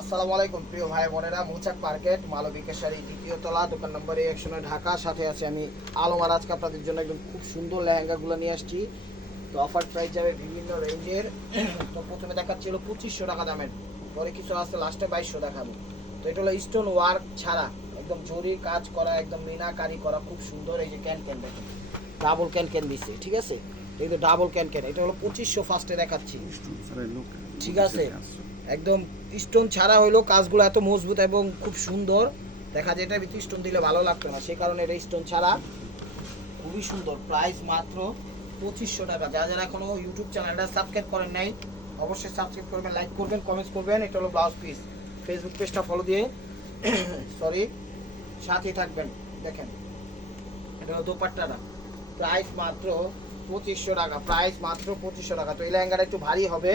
আসসালামু আলাইকুম প্রিয় ভাই বোনেরা মৌচাক মার্কেট মালবিকের শাড়ি দ্বিতীয় তলা দোকান নম্বর একশো নয় ঢাকা। সাথে আছে আমি আলমার আজকে আপনাদের জন্য একদম খুব সুন্দর লেহেঙ্গাগুলো নিয়ে আসছি। তো অফার প্রাইস যাবে বিভিন্ন রেঞ্জের তো প্রথমে দেখাচ্ছি হলো পঁচিশশো টাকা দামের। পরে কিছু আছে লাস্টে বাইশশো দেখাবো। তো এটা হলো স্টোন ওয়ার্ক ছাড়া একদম জরি কাজ করা একদম মিনাকারি করা খুব সুন্দর এই যে ক্যান ক্যান দেখেন। ডাবল ক্যান ক্যান দিচ্ছে ঠিক আছে? এই তো ডাবল ক্যান ক্যান এটা হলো পঁচিশশো ফার্স্টে দেখাচ্ছি। ঠিক আছে। একদম স্টোন ছাড়া হইল কাজগুলো এত মজবুত এবং খুব সুন্দর। দেখা যায় এটা ভিতরে স্টোন দিলে ভালো লাগতো না। সেই কারণে এটা স্টোন ছাড়া খুবই সুন্দর। প্রাইস মাত্র পঁচিশশো টাকা। যারা যারা এখনও ইউটিউব চ্যানেলটা সাবস্ক্রাইব করেন নাই, অবশ্যই সাবস্ক্রাইব করবেন লাইক করবেন কমেন্টস করবেন। এটা হলো ব্লাউজ পিস ফেসবুক পেজটা ফলো দিয়ে সরি সাথে থাকবেন। দেখেন, এটা হলো দোপাট্টাটা। প্রাইস মাত্র পঁচিশশো টাকা। প্রাইস মাত্র পঁচিশশো টাকা। তো এই লেহেঙ্গাটা একটু ভারী হবে।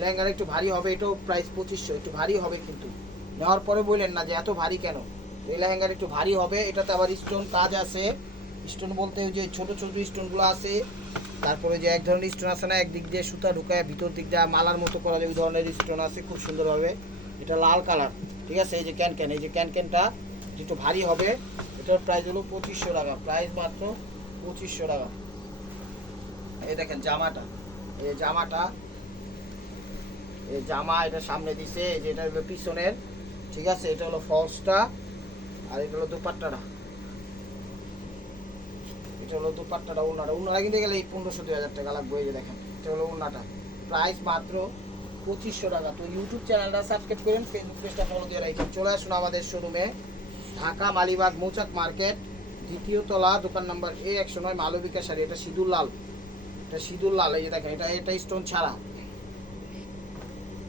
লেহেঙ্গাটা একটু ভারী হবে, এটাও প্রাইস পঁচিশশো, একটু ভারী হবে কিন্তু। নেওয়ার পরে বললেন, না যে এত ভারী কেন? এই লেহেঙ্গাটা একটু ভারী হবে, এটাতে আবার স্টোন কাজ আছে। স্টোন বলতে ওই যে ছোট ছোট স্টোনগুলো আছে, তারপরে যে এক ধরনের স্টোন আছে না, একদিক দিয়ে সুতা ঢুকায়, ভিতর দিক দিয়ে মালার মতো করা যায়, ওই ধরনের স্টোন আছে খুব সুন্দরভাবে। এটা লাল কালার ঠিক আছে? এই যে ক্যান ক্যান, এই যে ক্যান ক্যানটা একটু ভারী হবে। এটার প্রাইস হলো পঁচিশশো টাকা প্রাইস মাত্র পঁচিশশো টাকা। এই দেখেন জামাটা, এই জামাটা জামা এটা সামনে দিছে যে এটা হলো পিছনের, ঠিক আছে? এটা হলো ফলসটা আর এটা হলো দুপাট্টাটা। এটা হলো দুপাট্টাটা উন্নাটা উন্নাটা কিনতে গেলে এই পনেরোশো, দুই হাজার টাকা লাগবে, এই যে দেখেন, এটা হলো উনাটা প্রাইস মাত্র পঁচিশশো টাকা। তো ইউটিউব চ্যানেলটা সাবস্ক্রাইব করেন ফেসবুক পেজটা ফলো দিয়ে রাখেন। চলে আসুন আমাদের শোরুমে ঢাকা মালিবাগ মৌচাক মার্কেট, দ্বিতীয় তলা, দোকান নাম্বার এ একশো নয়, মালবিকা শাড়ি। এটা সিঁদুর লাল এটা সিঁদুর লাল এই দেখেন, এটা এটা স্টোন ছাড়া।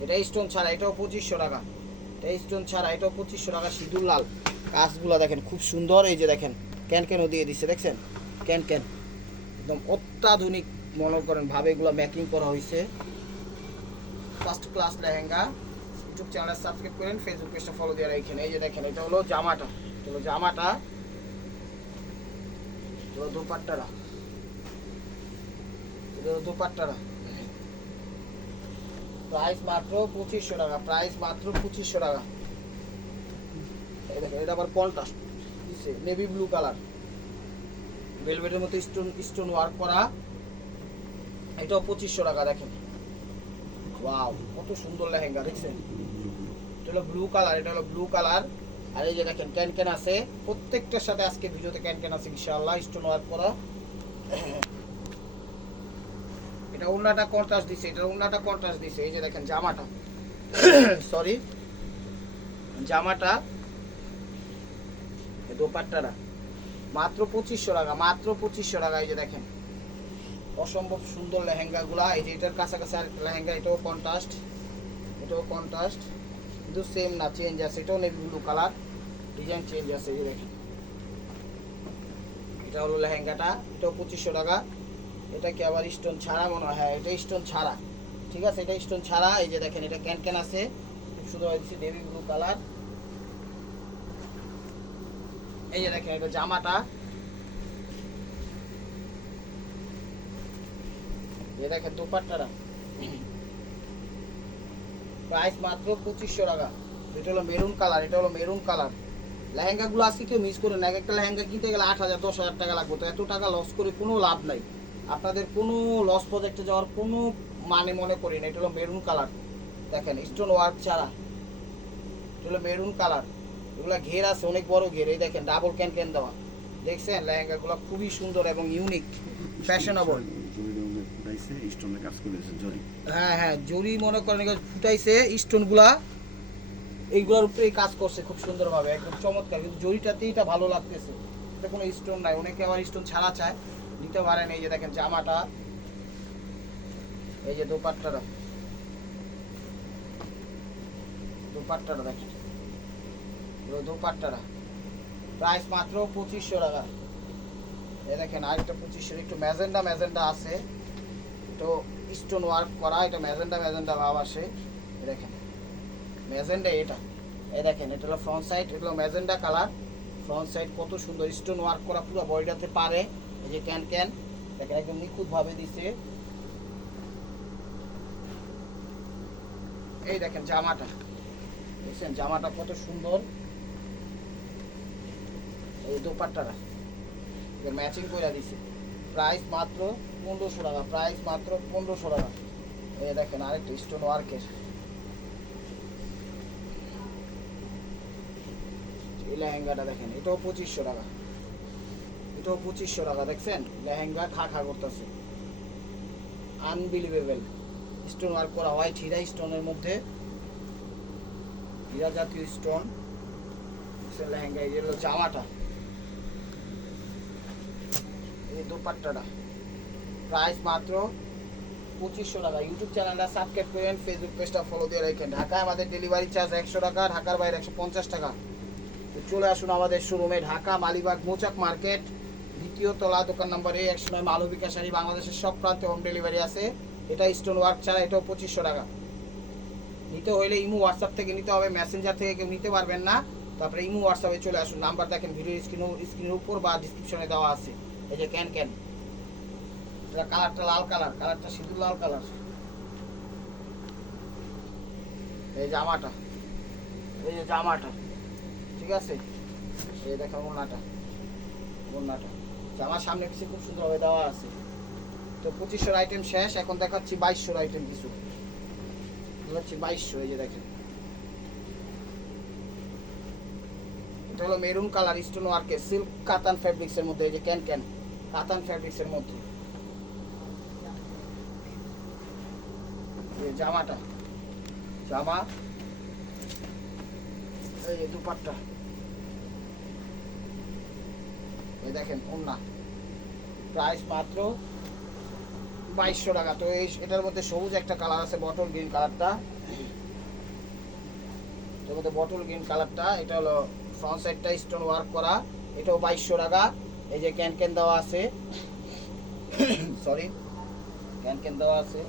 এটা স্টোন ছাড়া, এটাও পঁচিশশো টাকা। এটা স্টোন ছাড়া, এটাও পঁচিশশো টাকা সিঁদুর লাল। কাজগুলো দেখেন, খুব সুন্দর এই যে দেখেন। ক্যান ক্যানও দিয়ে দিচ্ছে দেখছেন? Cancan. একদম অত্যাধুনিক মনে করেন ভাবে এগুলো ম্যাকিং করা হয়েছে first class lehenga. YouTube channel subscribe করেন ফেসবুক পেজটা ফলো দিয়ে রাখেন। এই যে দেখেন, এটা হলো জামাটা। এটা হলো জামাটা। এটা হলো দোপাট্টারা এটা হলো প্রাইস মাত্র পঁচিশশো টাকা প্রাইস মাত্র পঁচিশশো টাকা। দেখেন এটা আবার কন্ট্রাস্ট নেভি ব্লু কালার ভেলভেটের মতো স্টোন স্টোন ওয়ার্ক করা। এটাও পঁচিশশো টাকা, দেখেন। ওয়াও কত সুন্দর লেহেঙ্গা, দেখছেন? এটা হলো ব্লু কালার এটা হলো ব্লু কালার আর এই যে দেখেন ক্যান ক্যান আছে। প্রত্যেকটার সাথে আজকে ভিডিওতে ক্যান ক্যান আছে, ইনশাআল্লাহ স্টোন ওয়ার্ক করা। এটা উন্নাটা কন্ট্রাস্ট দিছে, এটা উন্নাটা কন্ট্রাস্ট দিছে, এই যে দেখেন জামাটা। সরি জামাটা, এই দোপাট্টাটা, মাত্র পঁচিশশো টাকা, মাত্র পঁচিশশো টাকা, এই যে দেখেন। অসম্ভব সুন্দর লেহেঙ্গাগুলা, এই যে এটার কাছাকাছি লেহেঙ্গা, এটাও কন্ট্রাস্ট এটাও কন্ট্রাস্ট কিন্তু সেম না চেঞ্জ আছে, এটাও navy blue colour design change আছে, এই দেখেন। এটা হলো লেহেঙ্গাটা, এটাও পঁচিশশো টাকা। এটা কি আবার স্টোন ছাড়া মনে হয় হ্যাঁ এটা স্টোন ছাড়া। ঠিক আছে, এটা স্টোন ছাড়া, এই যে দেখেন, এটা ক্যান ক্যান আছে সুন্দর হয়েছে নেভি ব্লু কালার এই যে দেখেন, এটা জামাটা। দেখেন, দুপাট্টাটা। প্রাইস মাত্র পঁচিশশো টাকা। এটা হলো মেরুন কালার এটা হলো মেরুন কালার লেহেঙ্গাগুলো আজকে কেউ মিস করে না। এক একটা লেহেঙ্গা কিনতে গেলে আট হাজার, দশ হাজার টাকা লাগবে। তো এত টাকা লস করে কোনো লাভ নাই। আপনাদের কোনো লস প্রজেক্টে যাওয়ার কোনো মানে মনে করি না। এটা হলো মেরুন কালার দেখেন স্টোন ওয়ার্ক ছাড়া। এটা হলো মেরুন কালার এগুলো ঘের আছে, অনেক বড় ঘের। এই দেখেন ডাবল ক্যান ক্যান দেওয়া। দেখছেন? লেহেঙ্গাগুলো খুবই সুন্দর এবং ইউনিক ফ্যাশনেবল হ্যাঁ হ্যাঁ জরি মনে করেন ফুটাইছে স্টোনগুলা এইগুলোর উপরে কাজ করছে খুব সুন্দরভাবে, একদম চমৎকার। কিন্তু জরিটাতেই এটা ভালো লাগতেছে। এটা কোনো স্টোন নাই। অনেকে আবার স্টোন ছাড়া চায়। নিতে পারেন, এই যে দেখেন জামাটা। এই যে দোপাট্টাটা দোপাট্টাটা দেখেন। দোপাট্টাটা প্রাইস মাত্র পঁচিশশো টাকা। এই দেখেন আরেকটা পঁচিশশো। একটু ম্যাজেন্ডা ম্যাজেন্ডা আছে। তো স্টোন ওয়ার্ক করা, এটা ম্যাজেন্ডা ম্যাজেন্ডা ভাব আসে। দেখেন। ম্যাজেন্ডা এটা। এই দেখেন, এটা হলো ফ্রন্ট সাইড এটা হলো ম্যাজেন্ডা কালার ফ্রন্ট সাইড কত সুন্দর স্টোন ওয়ার্ক করা, পুরো বডিটাতে পারে। এই যে ক্যান ক্যান দেখেন একদম নিখুঁতভাবে দিছে। এই দেখেন জামাটা। দেখছেন, জামাটা কত সুন্দর। এই দোপাট্টাটা। ম্যাচিং করে দিছে। প্রাইস মাত্র পনেরোশো টাকা প্রাইস মাত্র পনেরোশো টাকা। এই দেখেন, আরেকটা স্টোন ওয়ার্কের এই লেহেঙ্গাটা দেখেন, এটাও পঁচিশশো টাকা। এটাও পঁচিশশো টাকা, দেখছেন? লেহেঙ্গা খা খা করতেছে আনবিলিভেবল স্টোন ওয়ার্ক করা হয় হীরা স্টোনের মধ্যে। হীরা জাতীয় স্টোন লেহেঙ্গা, এই যে জামাটা। এই দোপাট্টাটা। প্রাইস মাত্র পঁচিশশো টাকা। ইউটিউব চ্যানেলটা সাবস্ক্রাইব করেন ফেসবুক পেজটা ফলো দিয়ে রাখেন। ঢাকায় আমাদের ডেলিভারি চার্জ একশো টাকা, ঢাকার বাইরে একশো পঞ্চাশ টাকা। চলে আসুন আমাদের শোরুমে ঢাকা, মালিবাগ, মোচাক মার্কেট। দ্বিতীয় তলা দোকান নম্বর এ, একশো নয় মালবিকা শাড়ি বাংলাদেশের সব প্রান্তে হোম ডেলিভারি আছে। এটা স্টোন ওয়ার্ক ছাড়া, এটাও পঁচিশশো টাকা। নিতে হইলে ইমো হোয়াটসঅ্যাপ থেকে নিতে হবে মেসেঞ্জার থেকে কেউ নিতে পারবেন না। তারপরে ইমো হোয়াটসঅ্যাপে চলে আসুন নাম্বার দেখেন ভিডিও স্ক্রিন স্ক্রিনের উপর বা ডিসক্রিপশনে দেওয়া আছে। এই যে ক্যান ক্যান কালারটা লাল কালার কালারটা সিঁদুর লাল কালার এই জামাটা, এই যে জামাটা, ঠিক আছে? এই দেখো ওড়নাটা ওড়নাটা। জামার সামনে কিছু খুব সুন্দরভাবে দেওয়া আছে। তো পঁচিশশোর আইটেম শেষ, এখন দেখাচ্ছি বাইশশোর আইটেম কিছু। দেখাচ্ছি বাইশশো, এই যে দেখেন। এটা হলো মেরুন কালার স্টোন ওয়ার্কের সিল্ক কাতান ফ্যাব্রিক্সের মধ্যে, এই যে ক্যান ক্যান কাতান ফ্যাব্রিক্সের মধ্যে। জামাটা, জামা। এই দুপাট্টা। এই দেখেন ওন্না। প্রাইস মাত্র বাইশশো টাকা। তো এই এটার মধ্যে সবুজ একটা কালার আছে বটল গ্রিন কালারটা এটার মধ্যে বটল গ্রিন কালারটা এটা হলো ফ্রন্ট সাইডটা স্টোন ওয়ার্ক করা। এটাও বাইশশো টাকা। এই যে ক্যান ক্যান দেওয়া আছে। সরি ক্যান ক্যান দেওয়া আছে।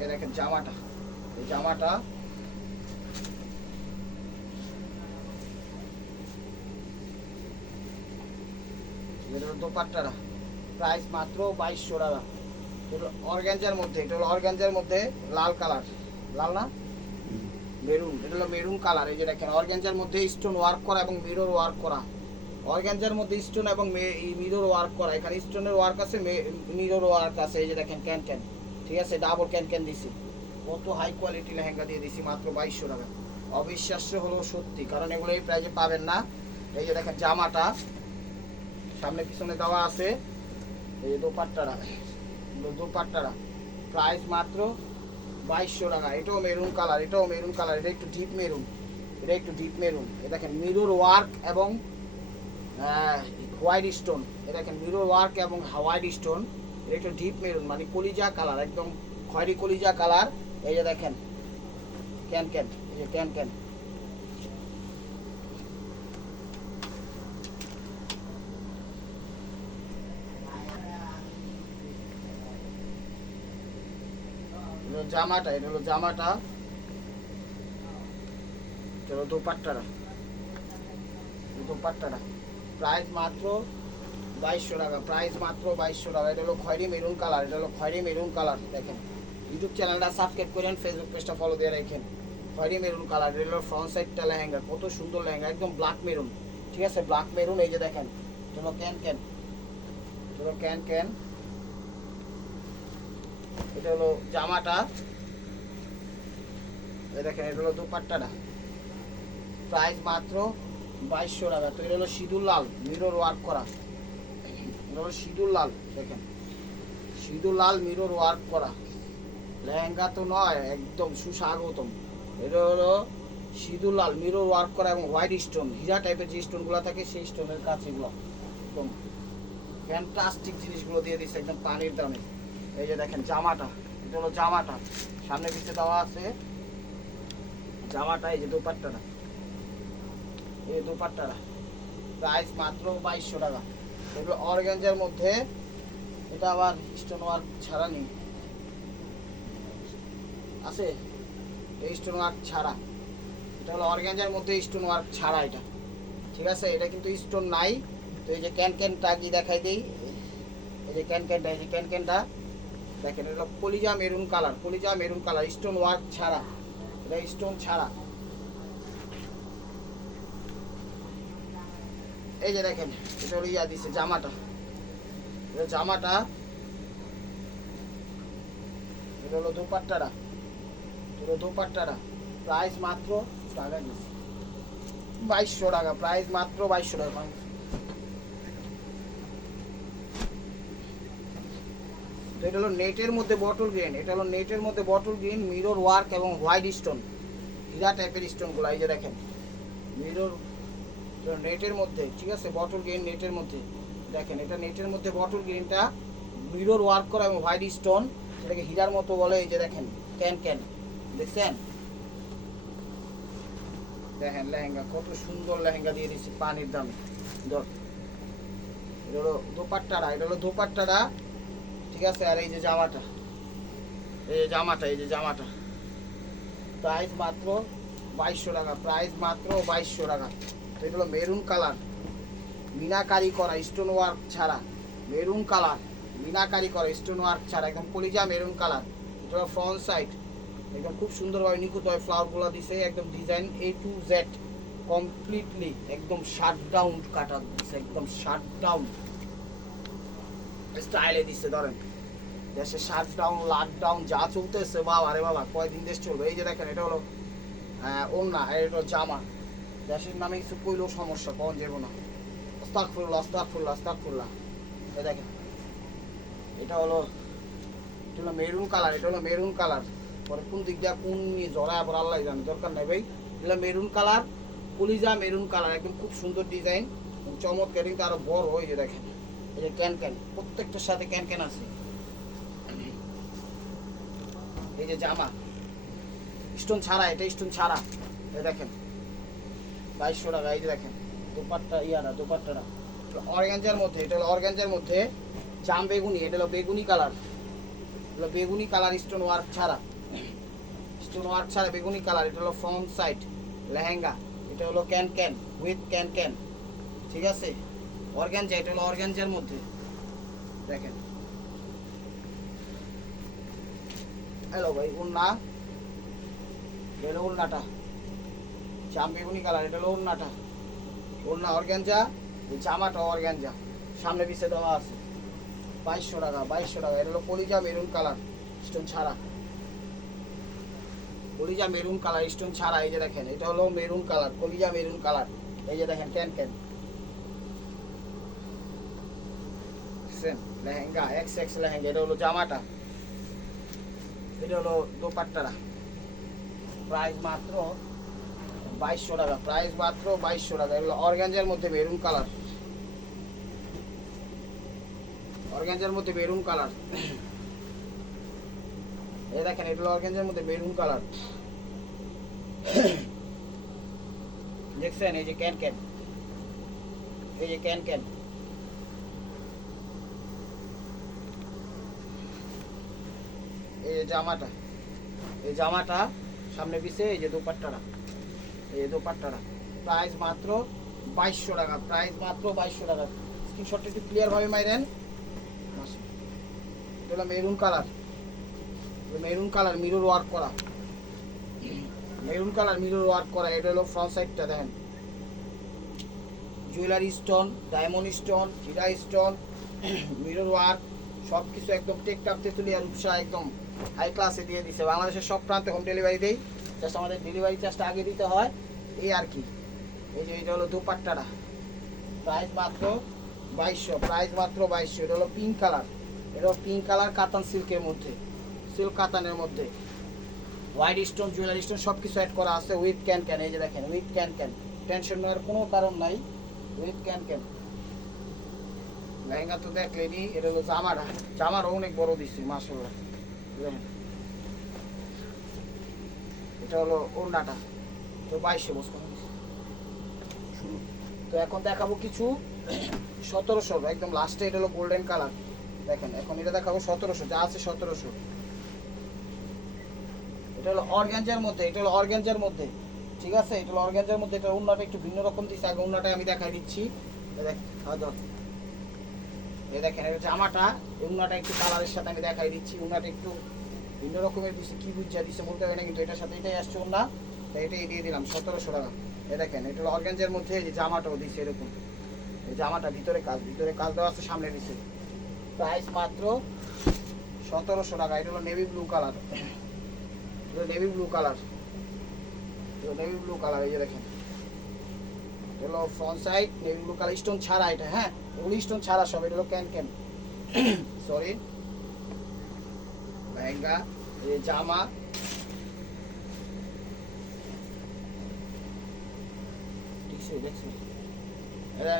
এই দেখেন জামাটা। এই জামাটা এটা হলো দোপাট্টাটা। প্রাইস মাত্র বাইশশো টাকা। এটা অর্গ্যাঞ্জার মধ্যে, এটা হলো অর্গ্যাঞ্জার মধ্যে লাল কালার লাল না? মেরুন। এটা হলো মেরুন কালার এই যে দেখেন অর্গ্যাঞ্জার মধ্যে স্টোন ওয়ার্ক করা এবং মিরর ওয়ার্ক করা। অর্গ্যাঞ্জার মধ্যে স্টোন এবং মিরর ওয়ার্ক করা। এখানে স্টোনের ওয়ার্ক আছে মিরর ওয়ার্ক আছে, এই যে দেখেন ক্যান ক্যান ঠিক আছে ডাবল ক্যান ক্যান দিছি। কত হাই কোয়ালিটি লেহেঙ্গা দিয়ে দিছি, মাত্র বাইশশো টাকা। অবিশ্বাস্য হলো সত্যি, কারণ এগুলো এই প্রাইজে পাবেন না। এই যে দেখেন, জামাটা। সামনে পিছনে দেওয়া আছে। এই দোপাট্টারা দোপাট্টারা প্রাইস মাত্র বাইশশো টাকা। এটাও মেরুন কালার, এটাও মেরুন কালার। এটা একটু ডিপ মেরুন। এটা একটু ডিপ মেরুন। এ দেখেন মিরর ওয়ার্ক এবং হোয়াইট স্টোন এ দেখেন মিরর ওয়ার্ক এবং হোয়াইট স্টোন এটা একটু ডিপ মেরুন মানে কলিজা কালার, একদম খয়েরি কলিজা কালার। এই যে দেখেন ক্যান ক্যান এই যে ক্যান ক্যান এটা হলো জামাটা, এটা হলো জামাটা। এটা হলো দোপাট্টাটা। দোপাট্টাটা। প্রাইস মাত্র বাইশশো টাকা, প্রাইস মাত্র বাইশশো টাকা। এটা হলো খয়েরি মেরুন কালার, এটা হলো খয়েরি মেরুন কালার, দেখেন। ইউটিউব চ্যানেলটা সাবস্ক্রাইব করেন ফেসবুক পেজটা ফলো দিয়ে রাখেন। খয়েরি মেরুন কালার, এটা হলো ফ্রন্ট সাইডটা লেহেঙ্গা, কত সুন্দর লেহেঙ্গা, একদম ব্ল্যাক মেরুন। ঠিক আছে? ব্ল্যাক মেরুন, এই যে দেখেন। এটা ক্যান ক্যান। এটা ক্যান ক্যান। এটা হলো জামাটা। দেখেন, এটা হলো দোপাট্টাটা। প্রাইস মাত্র বাইশশো টাকা। তো এটা হলো সিঁদুর লাল মিরর ওয়ার্ক করা। এটা হলো সিঁদুর লাল, দেখেন। সিঁদুর লাল মিরর ওয়ার্ক করা। লেহেঙ্গা তো নয়, একদম সুস্বাগতম। এটা হলো সিঁদুর লাল মিরর ওয়ার্ক করা এবং হোয়াইট স্টোন হীরা টাইপের যে স্টোনগুলো থাকে, সেই স্টোনের কাজ এগুলো। একদম ফ্যান্টাস্টিক জিনিসগুলো দিয়ে দিচ্ছে একদম পানির দামে। এই যে দেখেন, জামাটা। এটা হলো জামাটা। সামনে পিছিয়ে দেওয়া আছে। জামাটা এই যে দোপাট্টাটা। এই দোপাট্টাটা। প্রাইস মাত্র বাইশশো টাকা। এগুলো অর্গ্যাঞ্জার মধ্যে। এটা আবার স্টোন ওয়ার্ক ছাড়া নেই। আছে? এই স্টোন ওয়ার্ক ছাড়া। এটা হলো অর্গ্যাঞ্জার মধ্যে স্টোন ওয়ার্ক ছাড়া এটা। ঠিক আছে? এটা কিন্তু স্টোন নাই। তো এই যে ক্যান ক্যানটা কি দেখাই দিই। এই যে ক্যান ক্যানটা এই যে ক্যান ক্যানটা দেখেন, এটা কলিজা মেরুন কালার। কলিজা মেরুন কালার স্টোন ওয়ার্ক ছাড়া। এটা স্টোন ছাড়া। এই যে দেখেন, এটা হলো ইয়া দিছে, জামাটা। এটা জামাটা, এটা হলো দোপাট্টাটা। এটা হলো দোপাট্টাটা। প্রাইস মাত্র, টাকা দিচ্ছে বাইশশো টাকা, প্রাইস মাত্র বাইশশো টাকা। এটা হলো নেটের মধ্যে বটল গ্রিন এটা হলো নেটের মধ্যে বটল গ্রিন মিরর ওয়ার্ক এবং হোয়াইট স্টোন হীরা টাইপের স্টোনগুলো এই যে দেখেন মিরর নেটের মধ্যে, ঠিক আছে বটল গ্রিন নেটের মধ্যে, দেখেন, এটা নেটের মধ্যে বটল গ্রিনটা মিরর ওয়ার্ক করা এবং হোয়াইট স্টোন সেটাকে হীরার মতো বলে, এই যে দেখেন ক্যান ক্যান দেখছেন? দেখেন, লেহেঙ্গা, কত সুন্দর লেহেঙ্গা দিয়ে দিচ্ছি পানির দামে, ধর, এটা হলো দোপাট্টারা, এটা হলো দোপাট্টারা ঠিক আছে, আর এই যে জামাটা। এই যে জামাটা, এই যে জামাটা। প্রাইস মাত্র বাইশশো টাকা প্রাইস মাত্র বাইশশো টাকা। হলো মেরুন কালার মিনাকারি করা স্টোন ওয়ার্ক ছাড়া। মেরুন কালার মিনাকারি করা স্টোন ওয়ার্ক ছাড়া, একদম কলিজা মেরুন কালার এটা ফ্রন্ট সাইড একদম খুব সুন্দরভাবে নিখুঁত হয় ফ্লাওয়ারগুলো দিছে, একদম design A to Z completely একদম শাট ডাউন কাটা দিচ্ছে একদম শাট ডাউন স্টাইলে দিচ্ছে, ধরেন। দেশে শাট ডাউন লাট ডাউন যা চলতেছে, বাবা আরে বাবা, কয়দিন দেশ চলবে? এই যে দেখেন, এটা হলো ওনা আর এটা হলো জামা। দেশের নামে কিছু কইলেও সমস্যা কখন যাব না। আস্তাকফুল্লাহ আস্তাকফুল্লাহ আস্তাকফুল্লাহ এই দেখেন, এটা হলো এটা হলো মেরুন কালার, এটা হলো মেরুন কালার। পরে কোন দিক দিয়ে কোন নিয়ে জড়ায়, আবার আল্লাহ জানে, দরকার নাই ভাই। এটা মেরুন কালার, কলিজা মেরুন কালার, একদম খুব সুন্দর ডিজাইন চমৎকার, কিন্তু আরও বড়, এই যে দেখেন। এই যে ক্যান ক্যান, প্রত্যেকটার সাথে ক্যান ক্যান আছে। এই যে জামা, স্টোন ছাড়া, এটা স্টোন ছাড়া। দেখেন, বাইশশো টাকা, এই যে দেখেন, দুপাট্টা ইয়ারা দুপাট্টাটা অর্গ্যাঞ্জার মধ্যে, এটা হলো অর্গ্যাঞ্জার মধ্যে জাম বেগুনি, এটা হলো বেগুনি কালার। হলো বেগুনি কালার স্টোন ওয়ার্ক ছাড়া। স্টোন ওয়ার্ক ছাড়া বেগুনি কালার, এটা হলো ফ্রন্ট সাইড লেহেঙ্গা, এটা হলো can can, with can can, ঠিক আছে? অর্গ্যানজা এটা হলো অর্গ্যানজার মধ্যে। দেখেন। হ্যালো ভাই, উন্না। এটা উন্নাটা। জাম বেগুনি কালার, এটা হলো উন্নাটা। উন্না অর্গ্যানজা এই জামাটা অর্গ্যানজা সামনে পিছে দেওয়া আছে। বাইশশো টাকা বাইশশো টাকা। এটা হলো কলিজা মেরুন কালার, স্টোন ছাড়া। কলিজা মেরুন কালার, স্টোন ছাড়া। এই যে দেখেন, এটা হলো মেরুন কালার, কলিজা মেরুন কালার। এই যে দেখেন, cancan. Lehenga X X lehenga এটা হলো জামাটা এটা হলো দোপাট্টারা প্রাইস মাত্র বাইশশো টাকা প্রাইস মাত্র বাইশশো টাকা এগুলো অর্গ্যাঞ্জার মধ্যে মেরুন কালার অর্গ্যাঞ্জার মধ্যে মেরুন কালার এই দেখেন এগুলো অর্গ্যাঞ্জার মধ্যে মেরুন কালার দেখছেন এই যে ক্যান ক্যান এই যে ক্যান ক্যান এই জামাটা এই জামাটা সামনে পিছে এই যে দোপাট্টাটা, এই যে দোপাট্টাটা। প্রাইস মাত্র বাইশশো টাকা প্রাইস মাত্র বাইশশো টাকা। স্ক্রিনশটটা একটু ক্লিয়ার ভাবে মাইরেন। এটা হলো maroon colour maroon colour mirror work করা। মেরুন কালার মিরর ওয়ার্ক করা। এটা হলো ফ্রন্ট সাইডটা দেখেন। জুয়েলারি স্টোন ডায়মন্ড স্টোন হীরা স্টোন মিরর ওয়ার্ক সব কিছু একদম টেকটাপ তেঁতুলিয়া রূপসা একদম। হাই ক্লাসে দিয়ে দিছে। বাংলাদেশের সব প্রান্তে হোম ডেলিভারি দেই। জাস্ট আমাদের ডেলিভারি চার্জটা আগে দিতে হয়। এই আর কি। এই যে এটা হলো দুপাট্টাটা। প্রাইস মাত্র বাইশশো। প্রাইস মাত্র বাইশশো। এটা হলো পিঙ্ক কালার এটা পিঙ্ক কালার কাতান সিল্কের মধ্যে। সিল্ক কাতানের মধ্যে। হোয়াইট স্টোন জুয়েলারি স্টোন সব কিছু অ্যাড করা আছে উইথ ক্যান ক্যান এই যে দেখেন উইথ ক্যান ক্যান টেনশন নেওয়ার কোনো কারণ নাই। উইথ ক্যান ক্যান লেহেঙ্গা তো দেখলেনি এটা হলো জামাটা। জামারও অনেক বড় দিচ্ছে মাসাল্লাহ এটা হলো ওড়নাটা। তো বাইশে বস তো এখন দেখাবো কিছু সতেরোশো একদম লাস্টে এটা হলো গোল্ডেন কালার দেখেন এখন এটা দেখাবো সতেরোশো যা আছে সতেরোশো। এটা হলো অর্গ্যাঞ্জার মধ্যে এটা হলো অর্গ্যাঞ্জার মধ্যে। ঠিক আছে? এটা হলো অর্গ্যাঞ্জার মধ্যে এটা উন্নাটা একটু ভিন্ন রকম দিচ্ছে আগে উন্নাটা আমি দেখাই দিচ্ছি। দেখ এই দেখেন এটা জামাটা উনাটা একটু কালারের সাথে আমি দেখাই দিচ্ছি। উনাটা একটু ভিন্ন রকমের দিচ্ছে কি বুঝা দিচ্ছে বলতে হবে না, কিন্তু এটার সাথে এটাই আসছে উনা তাই এটাই দিয়ে দিলাম, সতেরোশো টাকা। এই দেখেন, এটা হলো অর্গানজের মধ্যে যে জামাটাও দিচ্ছে এরকম। এই জামাটা ভিতরে কাজ ভিতরে কাজ দেওয়া আছে, সামনে দিচ্ছে প্রাইস মাত্র সতেরোশো টাকা। এটা হলো navy blue colour navy blue colour navy blue colour এই যে দেখেন। এটা হলো front side navy blue colour stone ছাড়া এটা হ্যাঁ? এগুলো স্টোন ছাড়া সব, এটা হলো ক্যান ক্যান সরি লেহেঙ্গা জামা।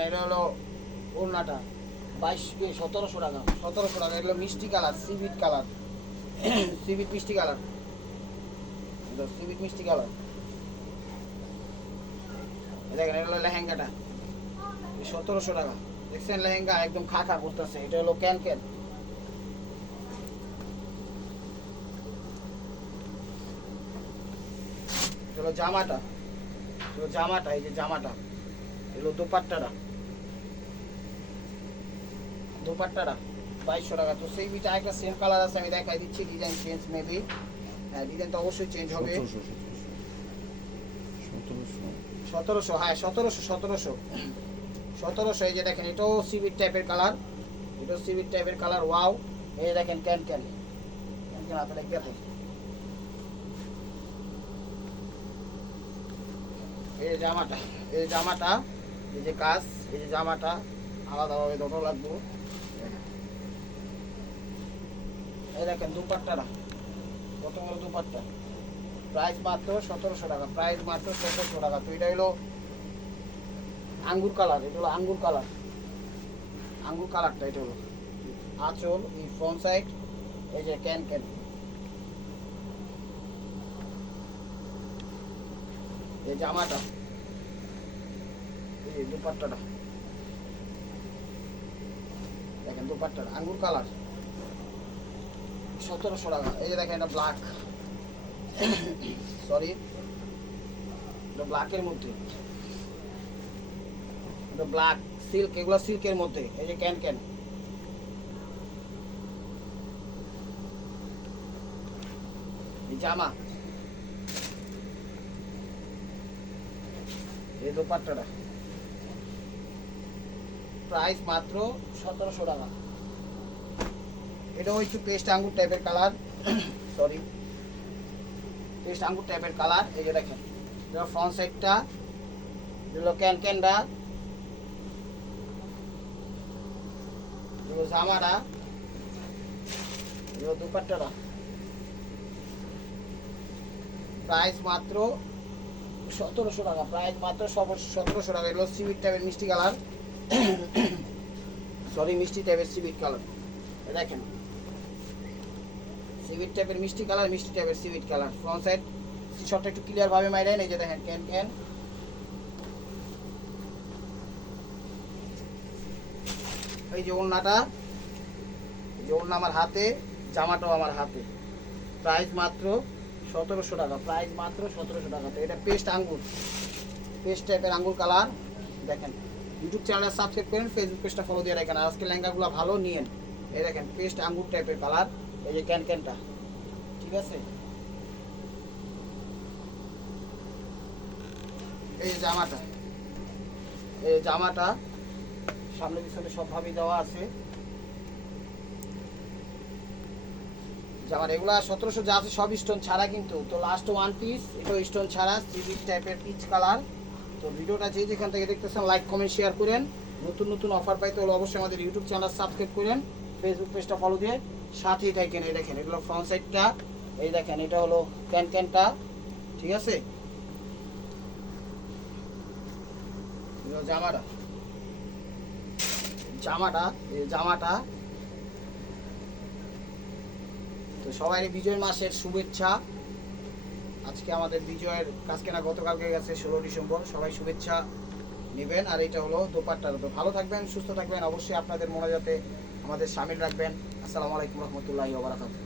এটা হলো ওড়নাটা বাইশ সতেরোশো টাকা সতেরোশো টাকা। এগুলো মিষ্টি কালার সিভিট কালার। সিভিট মিষ্টি কালার। সিভিট মিষ্টি কালার। দেখেন, এটা হলো লেহেঙ্গাটা। সতেরোশো টাকা। দেখছেন লেহেঙ্গা একদম খা খা করতেছে এটা হলো ক্যান ক্যান হলো জামাটা। হলো জামাটা, এই যে জামাটা। এগুলো দোপাট্টাটা। দোপাট্টাটা, বাইশশো টাকা। তো সেই বিটা একটা সেম কালার আছে, আমি দেখাই দিচ্ছি। ডিজাইন চেঞ্জ মেবি হ্যাঁ ডিজাইন তো অবশ্যই চেঞ্জ হবে। সতেরোশো। সতেরোশো হ্যাঁ সতেরোশো সতেরোশো। সতেরোশো, এই যে দেখেন, এটাও সিভিট টাইপের কালার এটাও সিভিট টাইপের কালার ওয়াও এই দেখেন, ক্যান ক্যান। ক্যান ক্যান আপনার দেখতে এই জামাটা এই জামাটা, এই যে কাজ, এই যে জামাটা, আলাদাভাবে দুটো লাগবে। এই দেখেন, দুপাট্টাটা। কত বড় দুপাট্টা? প্রাইস মাত্র সতেরোশো টাকা, প্রাইস মাত্র সতেরোশো টাকা। তো এটা হলো আঙ্গুর কালার, এটা হলো আঙ্গুর কালার। আঙ্গুর কালারটা এটা হলো। আঁচল, এই ফ্রন্ট সাইড এই যে ক্যান ক্যান। এই জামাটা, এই দুপাট্টাটা। দেখেন দুপাট্টাটা, আঙ্গুর কালার। সতেরোশো টাকা। এই যে দেখেন এটা ব্ল্যাক সরি এটা ব্ল্যাকের মধ্যে। এটা ব্ল্যাক সিল্ক এগুলো সিল্কের মধ্যে। এই যে ক্যান ক্যান জামা। এই দোপাট্টাটা। প্রাইস মাত্র সতেরোশো টাকা। এটাও একটু পেস্ট আঙ্গুর টাইপের কালার সরি পেস্ট আঙ্গুর টাইপের কালার এই যে দেখেন। এটা ফ্রন্ট সাইডটা এগুলো ক্যান ক্যানটা এগুলো জামাটা এগুলো দুপাট্টাটা। প্রাইস মাত্র সতেরোশো টাকা প্রাইস মাত্র সতেরোশো টাকা। এগুলো সিভিট টাইপের মিষ্টি কালার সরি মিষ্টি টাইপের সিভিট কালার দেখেন। সিভিট টাইপের মিষ্টি কালার, মিষ্টি টাইপের সিভিট কালার। ফ্রন্ট সাইড শটটা একটু ক্লিয়ার ভাবে মাইরেন এই যে দেখেন ক্যান ক্যান এই যে ওড়নাটা যে ওড়না আমার হাতে, জামাটাও আমার হাতে। প্রাইস মাত্র সতেরোশো টাকা প্রাইস মাত্র সতেরোশো টাকা। তো এটা পেস্ট আঙ্গুর পেস্ট টাইপের আঙ্গুর কালার, দেখেন। ইউটিউব চ্যানেলে সাবস্ক্রাইব করেন ফেসবুক পেজটা ফলো দিয়ে রাখেন। আজকে লেহেঙ্গাগুলো ভালো, নিয়েন। এই দেখেন পেস্ট আঙ্গুর টাইপের কালার, এই যে ক্যান ক্যানটা ঠিক আছে? এই জামাটা। এই জামাটা, সামনে পিছনে সবভাবেই দেওয়া আছে। জামার এগুলা সতেরোশো যা আছে সব স্টোন ছাড়া কিন্তু। তো লাস্ট ওয়ান পিস এটাও স্টোন ছাড়া সিভিক টাইপের পিচ কালার তো ভিডিওটা যে যেখান থেকে দেখতেছেন লাইক কমেন্ট শেয়ার করেন। নতুন নতুন অফার পাইতে হলে অবশ্যই আমাদের ইউটিউব চ্যানেল সাবস্ক্রাইব করেন। ফেসবুক পেজটা ফলো দিয়ে সাথেই থাকেন। এই দেখেন, এগুলো ফ্রন্ট সাইডটা এই দেখেন, এটা হলো ক্যান ক্যানটা, ঠিক আছে? জামাটা। জামাটা, এই জামাটা। তো সবাই বিজয় মাসের শুভেচ্ছা। আজকে আমাদের বিজয়ের কাজকে না গতকালকে গেছে ষোলো ডিসেম্বর। সবাই শুভেচ্ছা নেবেন। আর এটা হলো দোপাট্টা তো ভালো থাকবেন, সুস্থ থাকবেন। অবশ্যই আপনাদের মনে যাতে আমাদের সামিল রাখবেন। আসসালামু আলাইকুম রহমতুল্লাহি ওবরাকাতুহ